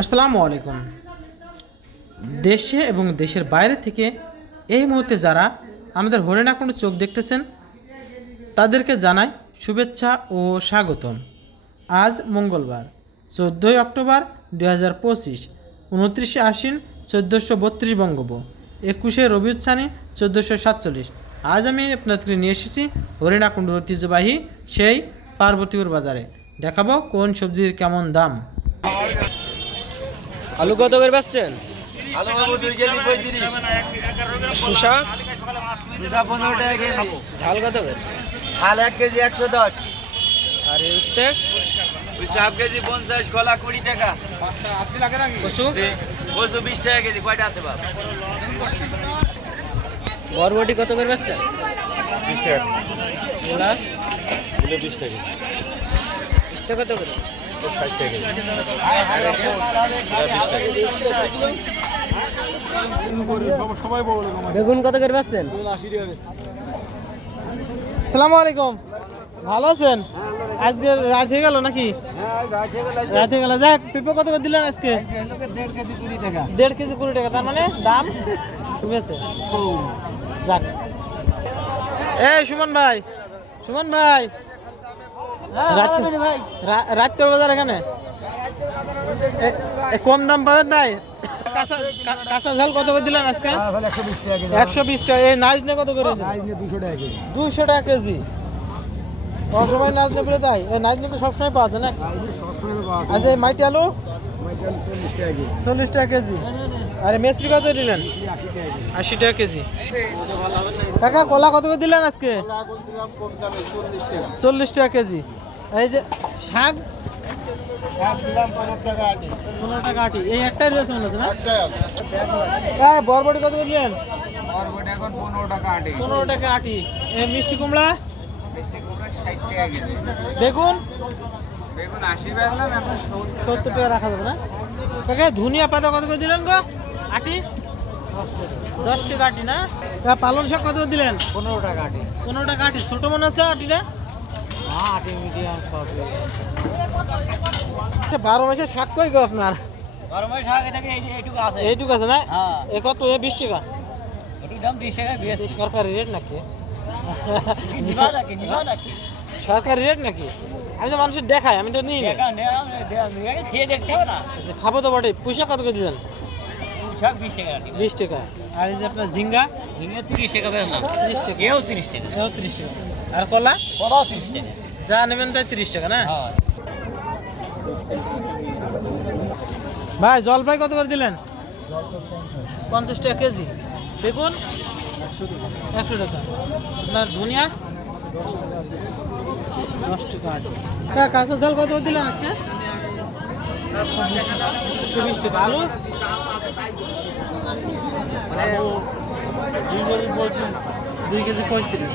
আসসালামু আলাইকুম। দেশে এবং দেশের বাইরে থেকে এই মুহূর্তে যারা আমাদের হরিণ আকুণ্ড চোখ দেখতেছেন তাদেরকে জানাই শুভেচ্ছা ও স্বাগতম। আজ মঙ্গলবার 14 অক্টোবর 2025, 29 আশ্বিন 1432 বঙ্গব, 21 রবিউল ছানি 1447। আজ আমি আপনাদেরকে নিয়ে এসেছি হরিণ আকুণ্ড ঐতিহ্যবাহী সেই পার্বতীপুর বাজারে। দেখাবো কোন সবজির কেমন দাম। আলু কত করে বেচছেন? আলু বাবু 2 কেজি 35। শসা দুটা 15 টাকা কেজি। ঝাল কত করে? আল 1 কেজি 110। আর উস্তেক উস্তে হাফ কেজি 50, কলা 20 টাকা। কচু কচু 20 টাকা কেজি। কয়টা আছে বাপ? বরবটি কত করে বেচছেন? 20 টাকা। মূলা কিলো 20 টাকা। উস্তে কত করে? 60 টাকা কেজি। 20 টাকা। বেগুন কত করে বেচছেন? 80 টাকা। আসসালামু আলাইকুম, ভালো আছেন? আজকে রাত হয়ে গেল নাকি? রাত হয়ে গেল। যাক, পেঁপে কত করে দিলেন আজকে? 1.5 কেজি 20 টাকা। 1.5 কেজি 20 টাকা, তার মানে দাম কমেছে। যাক, এই সুমন ভাই, সুমন ভাই, রাত্রের বাজার এখানে কম দাম পাবেন ভাই। কাঁচা ঝাল কত করে দিলেন আজকে? 120 টাকা কেজি। 120 টাকা। এই নাজনে কত করে? 200 টাকা কেজি। 200 টাকা কেজি। সবসময় নাজনে পেলে তাই? এই নাজনে তো সবসময় পাওয়া যায় না? সবসময় পাওয়া যায়। আচ্ছা, এই মাইটি আলু 40 টাকা কেজি। 40 টাকা কেজি। আরে মেসরি কত দিলেন? 80 টাকা কেজি। কাকা কলা কত করে দিলেন আজকে? 40 টাকা কেজি। এই যে শাক 15 টাকা আটি। এই একটাই রয়েছে মনে আছে না? হ্যাঁ, বরবটি কত করে দিলেন? 15 টাকা আটি। এই মিষ্টি কুমড়া, বেগুন 70 টাকা রাখা যাবে না? কাকা ধনিয়া পাতা কত করে দিলেন গো? আটি 10 টাকা আটি না? পালং শাক কত করে দিলেন? 15 টাকা আটি। 15 টাকা আটি। ছোট মনে আছে আটিটা? হ্যাঁ, আটি মিডিয়াম সব। 12 মাসে শাক কই গো আপনার? 12 মাস শাক এটাকে এইটুকু আছে। এইটুকু আছে না? হ্যাঁ। এ কত? এ 20 টাকা। ওটার দাম 20 টাকা বেশি। এই সরকারি রেট নাকি? নিবা নাকি? সরকারি রেট নাকি? আমি তো মানুষের দেখাই, আমি তো নিই না। খেয়ে দেখতে হবে না। আচ্ছা, খাবো তো বটে। পুঁইশাক কত করে দিলেন? শাক 20 টাকা আটি। 20 টাকা। আর এই যে আপনার ঝিঙ্গা ঝিঙে 30 টাকা বেচলাম। 30 টাকা। এও 30 টাকা। এও 30 টাকা। আর কলা? কলাও 30 টাকা। যা নেবেন তাই 30 টাকা না? হ্যাঁ। ভাই জলপাই কত করে দিলেন? 50 টাকা কেজি। বেগুন 100 টাকা। আপনার ধনিয়া 10 টাকা আটি। কাঁচা ঝাল কত করে দিলেন আজকে? 120 টাকা। আলু 2 কেজি 35।